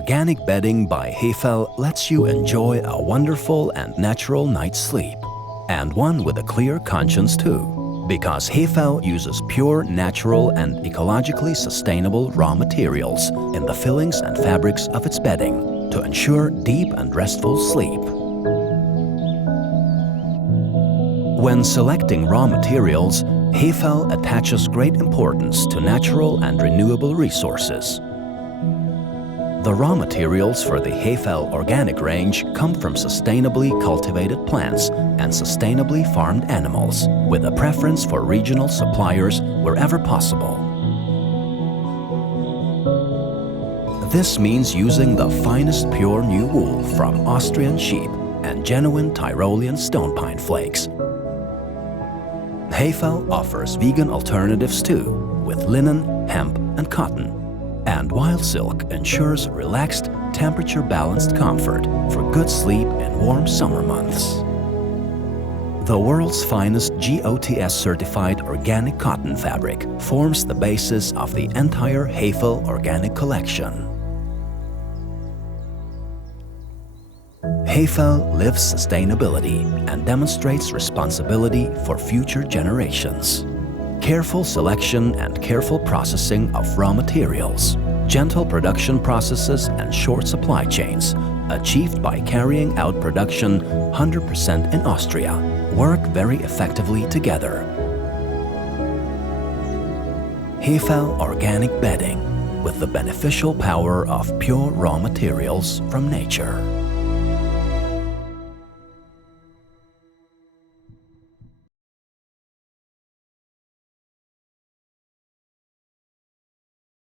Organic Bedding by HEFEL lets you enjoy a wonderful and natural night's sleep. And one with a clear conscience too. Because HEFEL uses pure, natural and ecologically sustainable raw materials in the fillings and fabrics of its bedding to ensure deep and restful sleep. When selecting raw materials, HEFEL attaches great importance to natural and renewable resources. The raw materials for the HEFEL Organic range come from sustainably cultivated plants and sustainably farmed animals, with a preference for regional suppliers wherever possible. This means using the finest pure new wool from Austrian sheep and genuine Tyrolean stone pine flakes. HEFEL offers vegan alternatives too, with linen, hemp and cotton. And wild silk ensures relaxed, temperature-balanced comfort for good sleep in warm summer months. The world's finest GOTS-certified organic cotton fabric forms the basis of the entire HEFEL Organic collection. HEFEL lives sustainability and demonstrates responsibility for future generations. Careful selection and careful processing of raw materials, gentle production processes and short supply chains, achieved by carrying out production 100% in Austria, work very effectively together. HEFEL Organic Bedding, with the beneficial power of pure raw materials from nature.